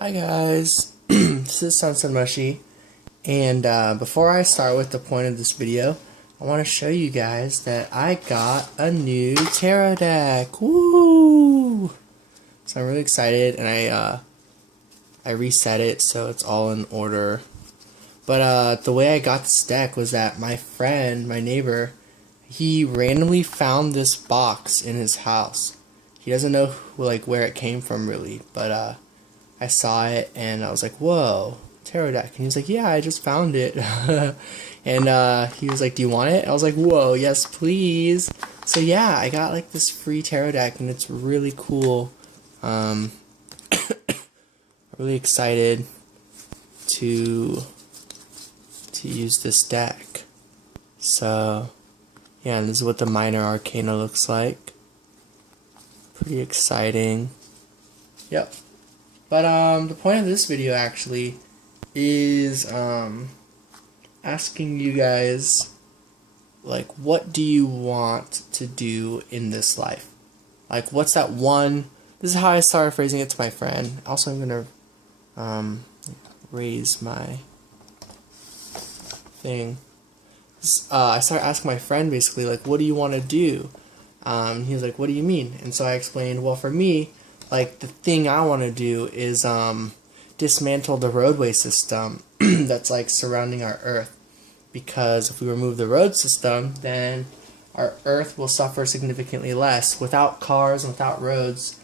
Hi guys, this is Sunset Mushy, and before I start with the point of this video, I want to show you guys that I got a new tarot deck. Woo! So I'm really excited, and I reset it so it's all in order. But the way I got this deck was that my friend, my neighbor, he randomly found this box in his house. He doesn't know where it came from really, but I saw it and I was like, whoa, tarot deck. And he was like, yeah, I just found it. And he was like, do you want it? I was like, whoa, yes, please. So yeah, I got like this free tarot deck and it's really cool. I'm really excited to use this deck. So yeah, this is what the Minor Arcana looks like. Pretty exciting. Yep. But the point of this video actually is asking you guys, like, what do you want to do in this life? Like, what's that one? This is how I started phrasing it to my friend. Also, I'm gonna raise my thing. I started asking my friend basically, like, what do you want to do? He was like, what do you mean? And so I explained, well, for me, like, the thing I want to do is dismantle the roadway system that's like surrounding our Earth. Because if we remove the road system, then our Earth will suffer significantly less. Without cars and without roads,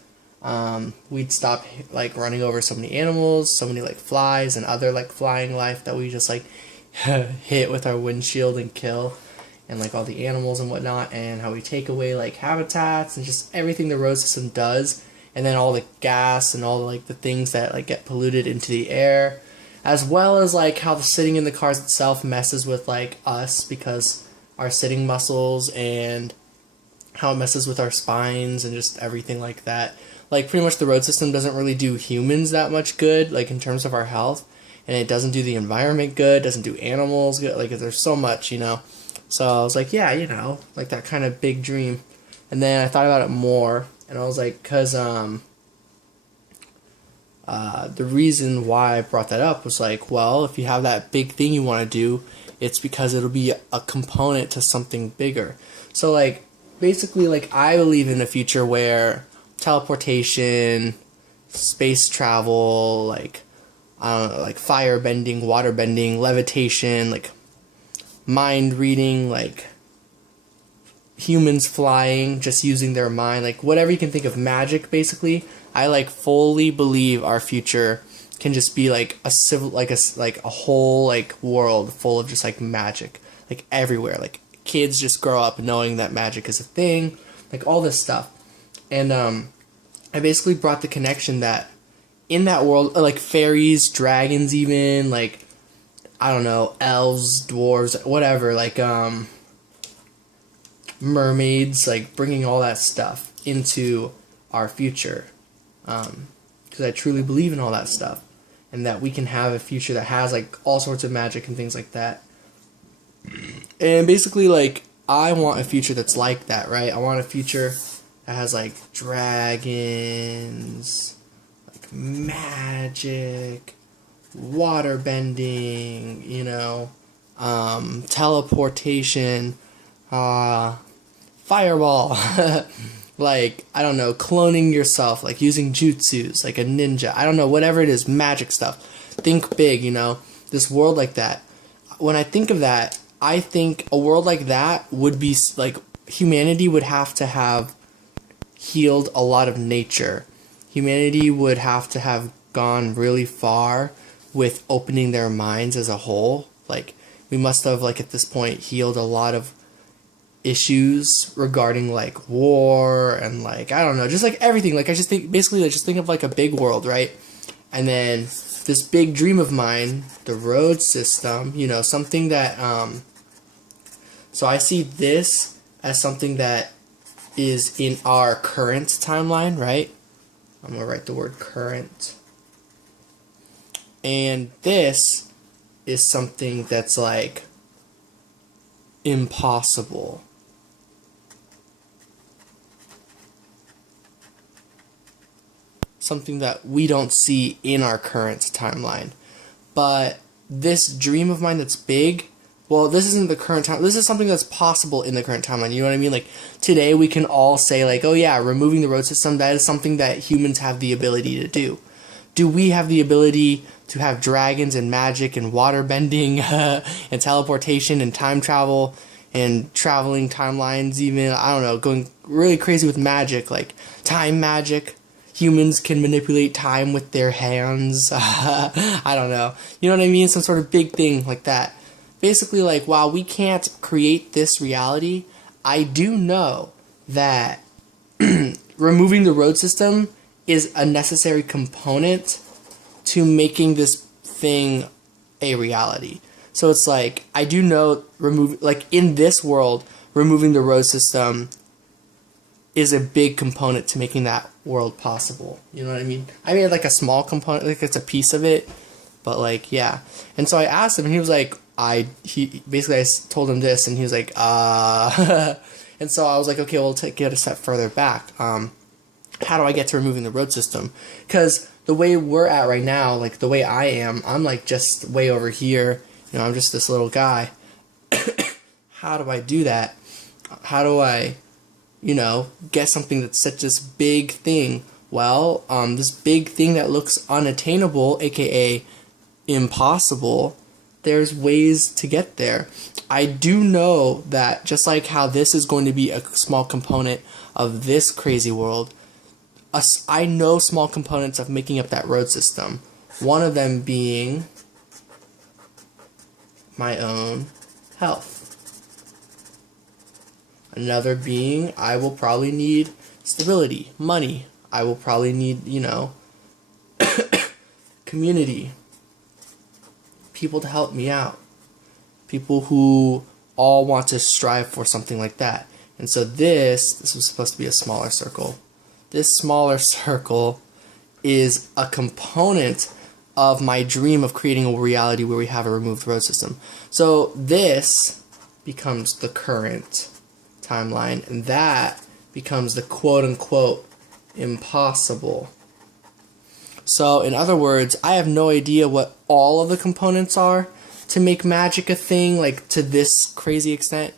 we'd stop like running over so many animals, so many like flies and other like flying life that we just like hit with our windshield and kill. And like all the animals and whatnot, and how we take away like habitats and just everything the road system does, and then all the gas and all like the things that like get polluted into the air, as well as like how the sitting in the cars itself messes with like us because our sitting muscles, and how it messes with our spines and just everything like that. Like pretty much the road system doesn't really do humans that much good, like in terms of our health, and it doesn't do the environment good, doesn't do animals good. Like there's so much, you know. So I was like, yeah, you know, like that kind of big dream. And then I thought about it more, and I was like, because the reason why I brought that up was like, well, if you have that big thing you want to do, it's because it'll be a component to something bigger. So like, basically, like I believe in a future where teleportation, space travel, like, I don't know, like fire bending, water bending, levitation, like mind reading, like humans flying, just using their mind, like whatever you can think of, magic basically. I like fully believe our future can just be like a civil, like a whole like world full of just like magic, like everywhere. Like kids just grow up knowing that magic is a thing, like all this stuff. And I basically brought the connection that in that world, like fairies, dragons, even like I don't know, elves, dwarves, whatever, like mermaids, like bringing all that stuff into our future, because I truly believe in all that stuff, and that we can have a future that has like all sorts of magic and things like that. And basically, like, I want a future that's like that, right? I want a future that has like dragons, like magic, water bending, you know, teleportation, fireball, like, I don't know, cloning yourself, like using jutsus, like a ninja, I don't know, whatever it is, magic stuff. Think big, you know, this world like that. When I think of that, I think a world like that would be, like, humanity would have to have healed a lot of nature. Humanity would have to have gone really far with opening their minds as a whole. Like, we must have, like, at this point, healed a lot of issues regarding, like, war and, like, I don't know, just, like, everything. Like, I just think, basically, like, just think of, like, a big world, right? And then this big dream of mine, the road system, you know, something that, so I see this as something that is in our current timeline, right? I'm going to write the word current. And this is something that's like impossible. something that we don't see in our current timeline. But this dream of mine that's big, well, this isn't the current time. This is something that's possible in the current timeline. You know what I mean? Like, today we can all say, like, oh yeah, removing the road system, that is something that humans have the ability to do. Do we have the ability to have dragons and magic and water bending and teleportation and time travel and traveling timelines even? I don't know, going really crazy with magic, like time magic. Humans can manipulate time with their hands. I don't know. You know what I mean? Some sort of big thing like that. Basically, like, while we can't create this reality, I do know that removing the road system is a necessary component to making this thing a reality. So it's like, I do know in this world, removing the road system is a big component to making that world possible. You know what I mean? I mean, like a small component, like it's a piece of it, but like, yeah. And so I asked him, and he was like, I told him this, and he was like, and so I was like, okay, we'll get a step further back. How do I get to removing the road system? Because the way we're at right now, like the way I am, I'm like just way over here. You know, I'm just this little guy. How do I do that? How do I, get something that's such this big thing? Well, this big thing that looks unattainable, aka impossible, there's ways to get there. I do know that just like how this is going to be a small component of this crazy world, I know small components of making up that road system. One of them being my own health. Another being, I will probably need stability, money. I will probably need, community. People to help me out. People who all want to strive for something like that. And so this was supposed to be a smaller circle. This smaller circle is a component of my dream of creating a reality where we have a removed road system. So this becomes the current timeline, and that becomes the quote-unquote impossible. So, in other words, I have no idea what all of the components are to make magic a thing, like, to this crazy extent.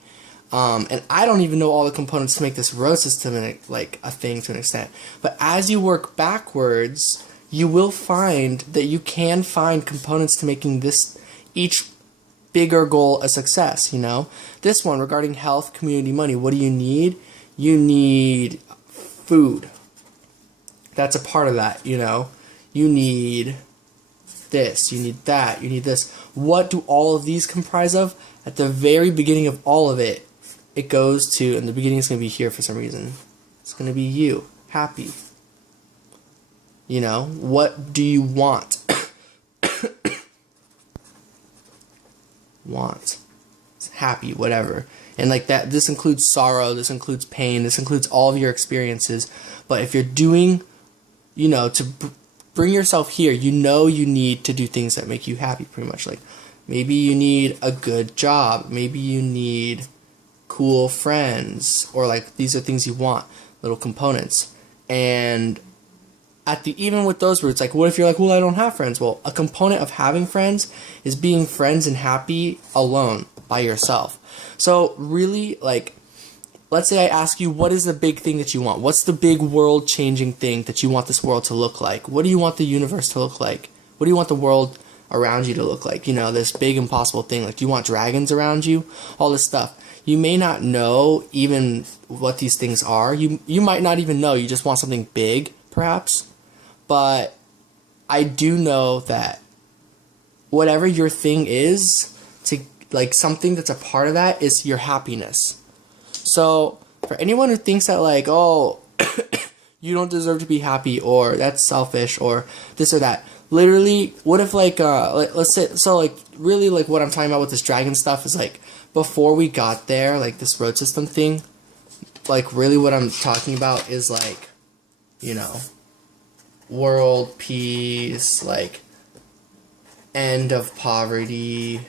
And I don't even know all the components to make this road system a thing to an extent. But as you work backwards, you will find that you can find components to making each bigger goal a success, This one, regarding health, community, money, what do you need? You need food. That's a part of that, You need this, you need that, you need this. What do all of these comprise of? At the very beginning of all of it, it goes to, and the beginning is going to be here for some reason. It's going to be you, happy. What do you want? Want. Happy, whatever. And like that, this includes sorrow, this includes pain, this includes all of your experiences. But if you're doing, to bring yourself here, you need to do things that make you happy, pretty much. Like, maybe you need a good job, maybe you need cool friends, or like, these are things you want, little components. And even with those roots, like, what if you're like, well, I don't have friends? Well, a component of having friends is being friends and happy alone, by yourself. So really, like, let's say I ask you, what is the big thing that you want? What's the big world-changing thing that you want this world to look like? What do you want the universe to look like? What do you want the world around you to look like? This big impossible thing. Like, do you want dragons around you? All this stuff. You may not know even what these things are. You might not even know. You just want something big, perhaps. But I do know that whatever your thing is, like, something that's a part of that is your happiness. So for anyone who thinks that, like, oh, you don't deserve to be happy, or that's selfish, or this or that, literally, what if, like, let's say, so, like, really, like, what I'm talking about with this dragon stuff is, like, before we got there, like, this road system thing, like, really what I'm talking about is, like, world peace, like, end of poverty,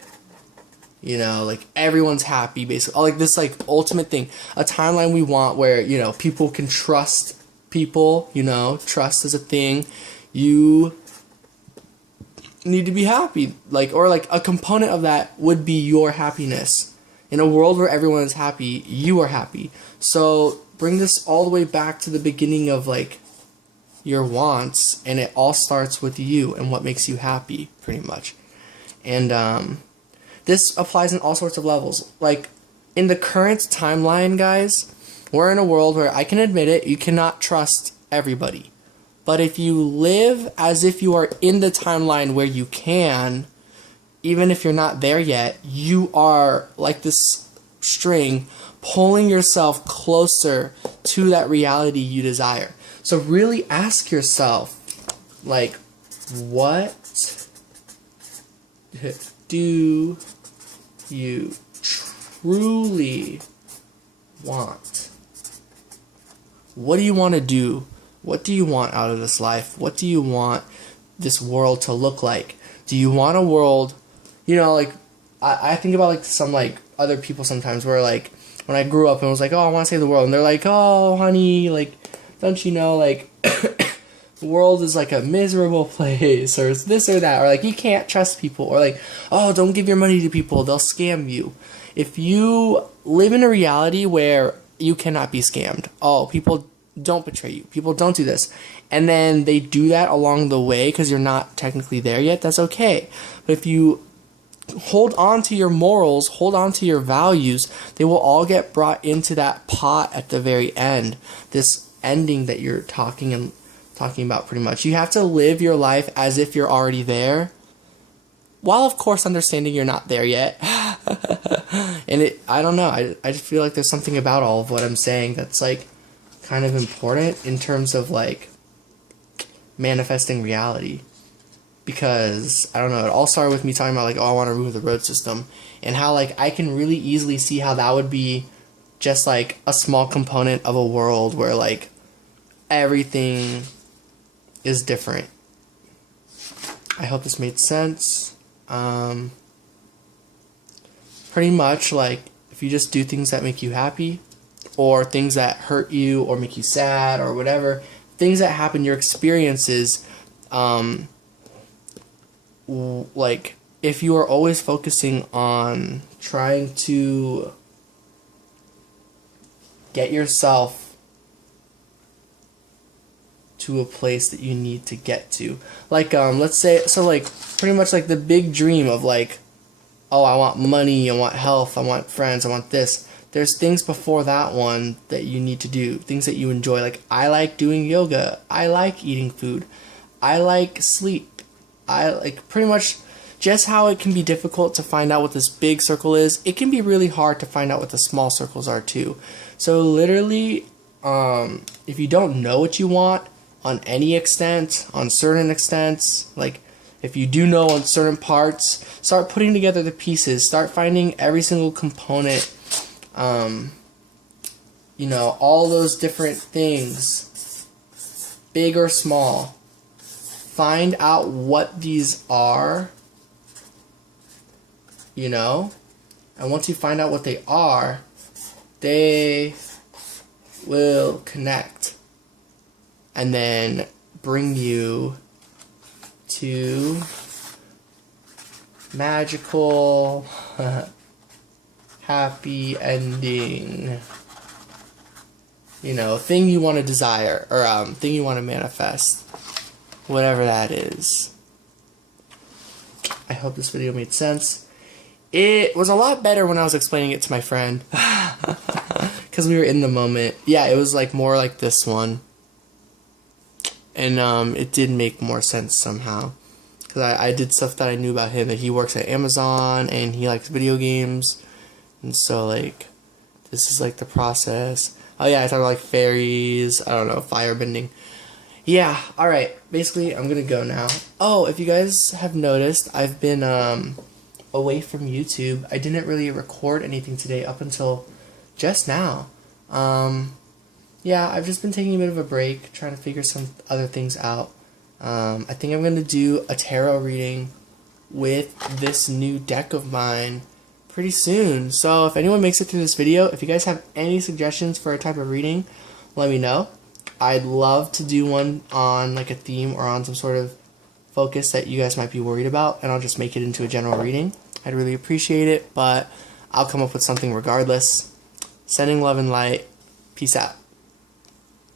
like, everyone's happy, basically. Like, this, like, ultimate thing. A timeline we want where, people can trust people, you know, trust is a thing. You need to be happy, like, or like a component of that would be your happiness. In a world where everyone is happy, you are happy. So bring this all the way back to the beginning of like your wants, and it all starts with you and what makes you happy, pretty much. And this applies in all sorts of levels. Like in the current timeline, guys, we're in a world where, I can admit it, you cannot trust everybody. But if you live as if you are in the timeline where you can, even if you're not there yet, you are like this string pulling yourself closer to that reality you desire. So really ask yourself, like, what do you truly want? What do you want to do? What do you want out of this life? What do you want this world to look like? Do you want a world, you know, like, I think about, like, some, like, other people sometimes where, like, when I grew up and was like, oh, I want to save the world. And they're like, oh, honey, like, don't you know, like, the world is, like, a miserable place, or it's this or that, or, like, you can't trust people, or, like, oh, don't give your money to people, they'll scam you. If you live in a reality where you cannot be scammed, oh, people don't betray you, people don't do this, and then they do that along the way because you're not technically there yet, that's okay. But if you hold on to your morals, hold on to your values, they will all get brought into that pot at the very end. This ending that you're talking about, pretty much. You have to live your life as if you're already there, while of course understanding you're not there yet. And I don't know, I just feel like there's something about all of what I'm saying that's like kind of important in terms of like manifesting reality. Because, I don't know, it all started with me talking about, like, oh, I want to remove the road system. And how, like, I can really easily see how that would be just, like, a small component of a world where, like, everything is different. I hope this made sense. Pretty much, like, if you just do things that make you happy, or things that hurt you, or make you sad, or whatever, things that happen, your experiences, like, if you are always focusing on trying to get yourself to a place that you need to get to, like, let's say, so, like, pretty much, like, the big dream of, like, oh, I want money, I want health, I want friends, I want this. There's things before that one that you need to do, things that you enjoy. Like, I like doing yoga, I like eating food, I like sleep. I like pretty much just how it can be difficult to find out what this big circle is, it can be really hard to find out what the small circles are too. So literally, if you don't know what you want on any extent, on certain extents, like if you do know on certain parts, start putting together the pieces, start finding every single component, you know, all those different things, big or small. Find out what these are, you know, and once you find out what they are, they will connect and then bring you to magical, happy ending, you know, thing you want to desire, or thing you want to manifest. Whatever that is. I hope this video made sense. It was a lot better when I was explaining it to my friend. Because we were in the moment. Yeah, it was like more like this one. And it did make more sense somehow. Because I did stuff that I knew about him. That he works at Amazon and he likes video games. And so like, this is like the process. Oh yeah, I talked about like fairies. I don't know, firebending. Yeah, alright, basically, I'm gonna go now. Oh, if you guys have noticed, I've been, away from YouTube. I didn't really record anything today up until just now. Yeah, I've just been taking a bit of a break, trying to figure some other things out. I think I'm gonna do a tarot reading with this new deck of mine pretty soon. So, if anyone makes it through this video, if you guys have any suggestions for a type of reading, let me know. I'd love to do one on like a theme or on some sort of focus that you guys might be worried about, and I'll just make it into a general reading. I'd really appreciate it, but I'll come up with something regardless. Sending love and light. Peace out.